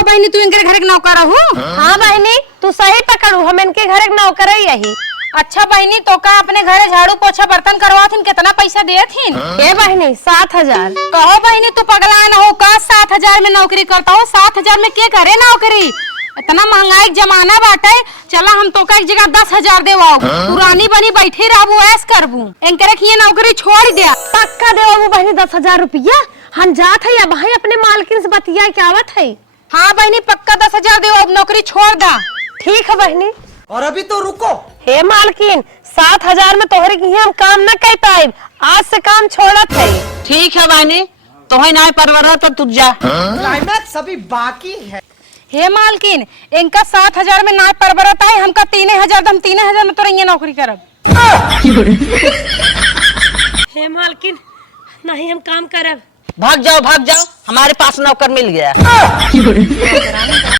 कहो बहनी तू इनके घर के नौकर हो? हाँ बहनी तू सही पकड़ू, हम इनके घर के नौकर है यही। अच्छा बहनी तो का अपने घरे झाड़ू पोछा बर्तन करवा थीन, कितना पैसा दिए थीन? ए बहनी 7,000। कहो बहनी तू पगला न हो का 7,000 में नौकरी करता हो? 7,000 में के करे नौकरी? इतना महंगाई के जमाना बाटे। चला हम तो का एक जगह 10,000 देवाओ, पुरानी बनी बैठी रहबू ऐस करबू, इनके रखिए नौकरी छोड़ दिया। पक्का देवाबू बहनी 10,000 रुपया। हम जात है अब अपने मालकिन से बतिया के आवत है। हाँ बहनी पक्का 10,000 देवाओ, नौकरी छोड़ दा। ठीक है बहनी। और अभी तो रुको। हे मालकिन 7,000 में तोहरे की हम काम न कर पाए, आज से काम छोड़त है। ठीक है बहनी, तुम्हें ना परवरा तो तू जा। क्लाइमैक्स अभी बाकी है। हे मालकिन इनका 7,000 में ना परवरत है, हमका 3,000, हम 3,000 में तो रही नौकरी करब। हे मालकिन नहीं हम काम करब। भाग जाओ, हमारे पास नौकर मिल गया।